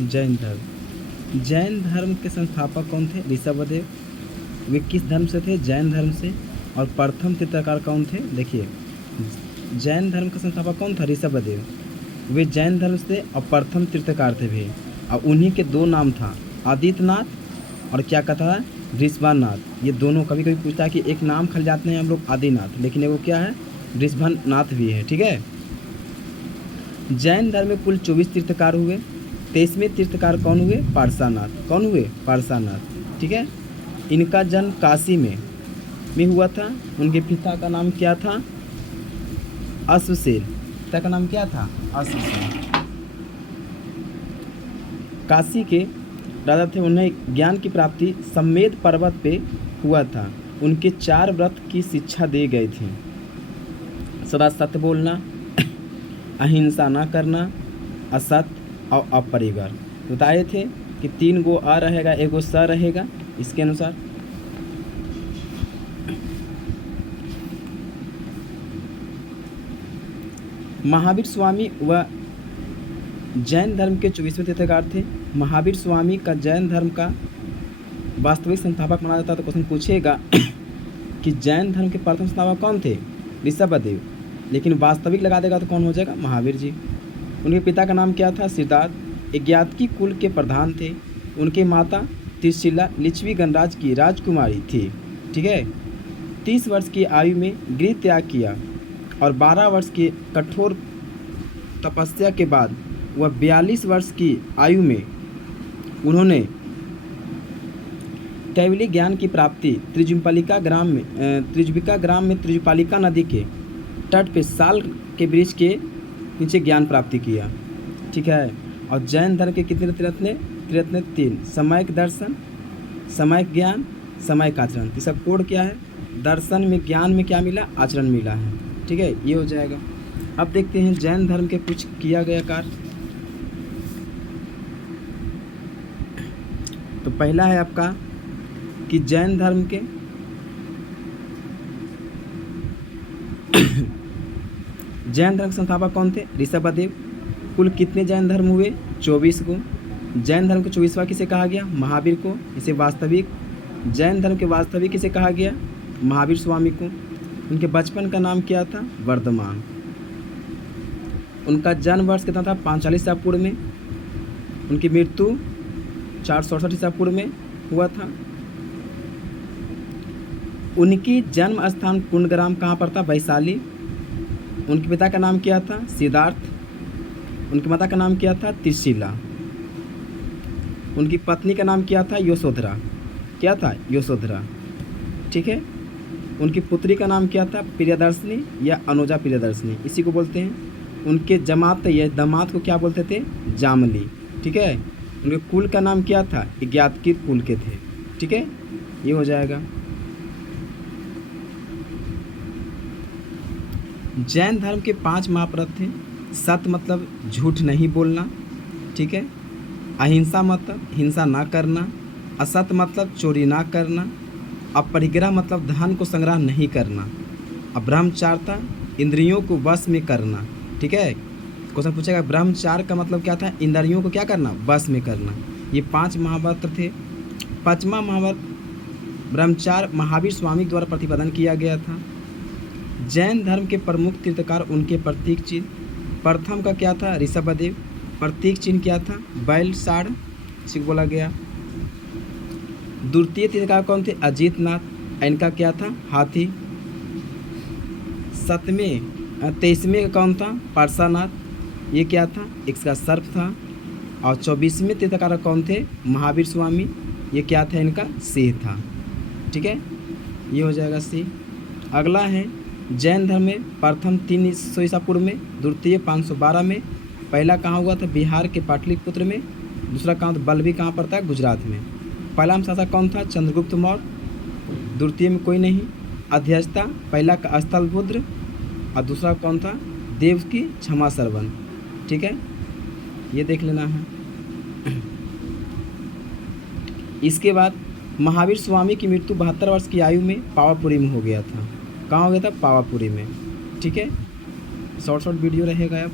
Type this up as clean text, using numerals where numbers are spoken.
जैन धर्म। जैन धर्म के संस्थापक कौन थे? ऋषभदेव। वे किस धर्म से थे? जैन धर्म से। और प्रथम तीर्थंकर कौन थे? देखिए, जैन धर्म का संस्थापक कौन था? ऋषभदेव। वे जैन धर्म से और प्रथम तीर्थंकर थे भी। और उन्हीं के दो नाम था, आदित्यनाथ और क्या कहता है, ऋषभनाथ। ये दोनों कभी कभी पूछता है कि एक नाम खल जाते हैं हम लोग आदिनाथ, लेकिन वो क्या है, ऋषभनाथ भी है। ठीक है। जैन धर्म में कुल 24 तीर्थंकर हुए। 23वें तीर्थंकर कौन हुए? पार्श्वनाथ। कौन हुए? पार्श्वनाथ। ठीक है। इनका जन्म काशी में हुआ था। उनके पिता का नाम क्या था? अश्वसेन। पिता का नाम क्या था? अश्वसेन। काशी के राजा थे। उन्हें ज्ञान की प्राप्ति सम्मेद पर्वत पे हुआ था। उनके 4 व्रत की शिक्षा दी गई थी। सदा सत्य बोलना, अहिंसा ना करना, असत्य और अपरिग्रह। बताए थे कि 3 गो अ रहेगा, 1 गो स रहेगा। इसके अनुसार महावीर स्वामी व जैन धर्म के 24वें तीर्थंकर थे। महावीर स्वामी का जैन धर्म का वास्तविक संस्थापक माना जाता है। तो क्वेश्चन पूछेगा कि जैन धर्म के प्रथम संस्थापक कौन थे? ऋषभदेव। लेकिन वास्तविक लगा देगा तो कौन हो जाएगा? महावीर जी। उनके पिता का नाम क्या था? सिद्धार्थ। ज्ञातकी कुल के प्रधान थे। उनके माता त्रिशिला लिच्छवी गणराज की राजकुमारी थी। ठीक है। 30 वर्ष की आयु में गृह त्याग किया और 12 वर्ष की कठोर तपस्या के बाद वह 42 वर्ष की आयु में उन्होंने कैवल्य ज्ञान की प्राप्ति त्रिजुपालिका ग्राम में त्रिजुपालिका नदी के तट पे साल के वृक्ष के नीचे ज्ञान प्राप्ति किया। ठीक है। और जैन धर्म के कितने त्रिरत्न? 3। समयक दर्शन, समयक ज्ञान, समयक आचरण। इसका कोड क्या है? दर्शन में, ज्ञान में क्या मिला? आचरण मिला है। ठीक है, ये हो जाएगा। अब देखते हैं जैन धर्म के कुछ किया गया कार्य। तो पहला है आपका कि जैन धर्म के जैन धर्म के संस्थापक कौन थे? ऋषभदेव। कुल कितने जैन धर्म हुए? 24 को। जैन धर्म के 24वां किसे कहा गया? महावीर को। इसे वास्तविक। जैन धर्म के वास्तविक किसे कहा गया? महावीर स्वामी को। उनके बचपन का नाम क्या था? वर्धमान। उनका जन्म वर्ष कितना था? 45 ईसा पूर्व में। उनकी मृत्यु 468 ईसा पूर्व में हुआ था। उनकी जन्म स्थान कुंडग्राम कहाँ पर था? वैशाली। उनके पिता का नाम क्या था? सिद्धार्थ। उनकी माता का नाम क्या था? त्रिशिला। उनकी पत्नी का नाम क्या था? यशोधरा। क्या था? यशोधरा। ठीक है। उनकी पुत्री का नाम क्या था? प्रियदर्शनी या अनुजा प्रियदर्शनी, इसी को बोलते हैं। उनके जमात या दामाद को क्या बोलते थे? जामली। ठीक है। उनके कुल का नाम क्या था? ज्ञातकी कुल के थे। ठीक है, ये हो जाएगा। जैन धर्म के 5 महाव्रत थे। सत्य मतलब झूठ नहीं बोलना। ठीक है। अहिंसा मतलब हिंसा ना करना। असत्य मतलब चोरी ना करना। अपरिग्रह मतलब धन को संग्रह नहीं करना। ब्रह्मचार्यता इंद्रियों को वश में करना। ठीक है। क्वेश्चन पूछेगा ब्रह्मचार्य का मतलब क्या था? इंद्रियों को क्या करना? वश में करना। ये 5 महाव्रत थे। 5वां महाव्रत ब्रह्मचार्य महावीर स्वामी द्वारा प्रतिपादन किया गया था। जैन धर्म के प्रमुख तीर्थंकर उनके प्रतीक चिन्ह। प्रथम का क्या था? ऋषभदेव। प्रतीक चिन्ह क्या था? बैल साड़, इसी को बोला गया। द्वितीय तीर्थंकर कौन थे? अजितनाथ। इनका क्या था? हाथी। 23वें कौन था? पार्श्वनाथ। ये क्या था? इसका सर्प था। और 24वें तीर्थंकर कौन थे? महावीर स्वामी। ये क्या था? इनका सिंह था। ठीक है, ये हो जाएगा सी। अगला है जैन धर्म में प्रथम 300 ईसा पूर्व में, द्वितीय 512 में। पहला कहाँ हुआ था? बिहार के पाटलिपुत्र में। दूसरा कहाँ था? बल्लभी कहाँ पड़ता है? गुजरात में। पहला शासक कौन था? चंद्रगुप्त मौर्य। द्वितीय में कोई नहीं। अध्यक्षता पहला का स्थलभुद्र और दूसरा कौन था? देव की क्षमा सरवन। ठीक है, ये देख लेना है। इसके बाद महावीर स्वामी की मृत्यु 72 वर्ष की आयु में पावापुरी में हो गया था। कहाँ हो गया था? पावापुरी में। ठीक है, शॉर्ट वीडियो रहेगा अब।